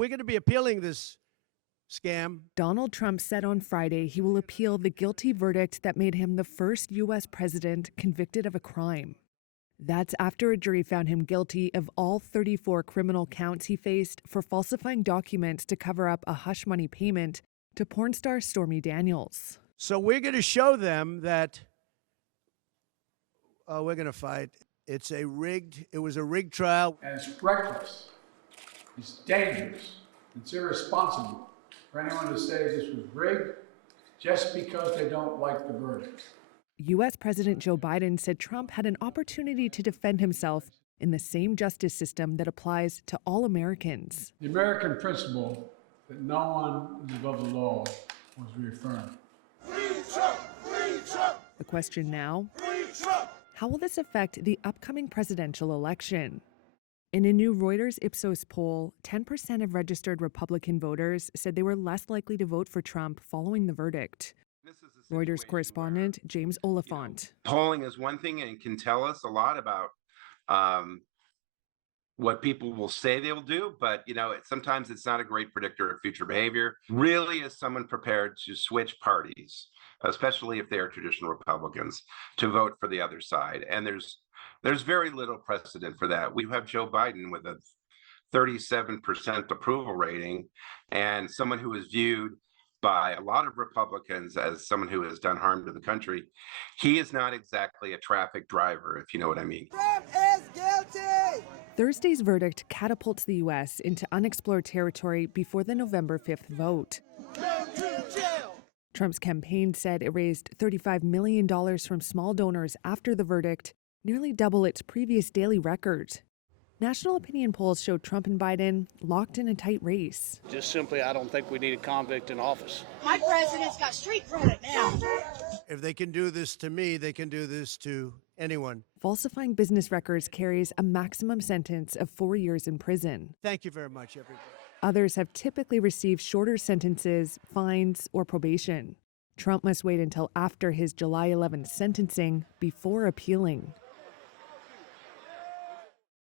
we're going to be appealing this scam. Donald Trump said on Friday he will appeal the guilty verdict that made him the first U.S. president convicted of a crime. That's after a jury found him guilty of all 34 criminal counts he faced for falsifying documents to cover up a hush money payment to porn star Stormy Daniels. So we're going to show them that we're going to fight. It was a rigged trial. And it's reckless. It's dangerous. It's irresponsible for anyone to say this was rigged just because they don't like the verdict. U.S. President Joe Biden said Trump had an opportunity to defend himself in the same justice system that applies to all Americans. The American principle that no one is above the law was reaffirmed. Free Trump! Free Trump! The question now, Free Trump! how will this affect the upcoming presidential election? In a new Reuters Ipsos poll, 10% of registered Republican voters said they were less likely to vote for Trump following the verdict. Reuters correspondent James Oliphant. Polling is one thing and can tell us a lot about what people will say they'll do, but sometimes it's not a great predictor of future behavior. Really, is someone prepared to switch parties, especially if they are traditional Republicans, to vote for the other side? And there's very little precedent for that. We have Joe Biden with a 37% approval rating, and someone who is viewed by a lot of Republicans as someone who has done harm to the country. He is not exactly a traffic driver, if you know what I mean. Trump is guilty! Thursday's verdict catapults the U.S. into unexplored territory before the November 5th vote. Go to jail! Trump's campaign said it raised $35 million from small donors after the verdict, nearly double its previous daily record. National opinion polls showed Trump and Biden locked in a tight race. Just simply, I don't think we need a convict in office. My president's got street credit now. If they can do this to me, they can do this to anyone. Falsifying business records carries a maximum sentence of 4 years in prison. Thank you very much, everybody. Others have typically received shorter sentences, fines, or probation. Trump must wait until after his July 11th sentencing before appealing.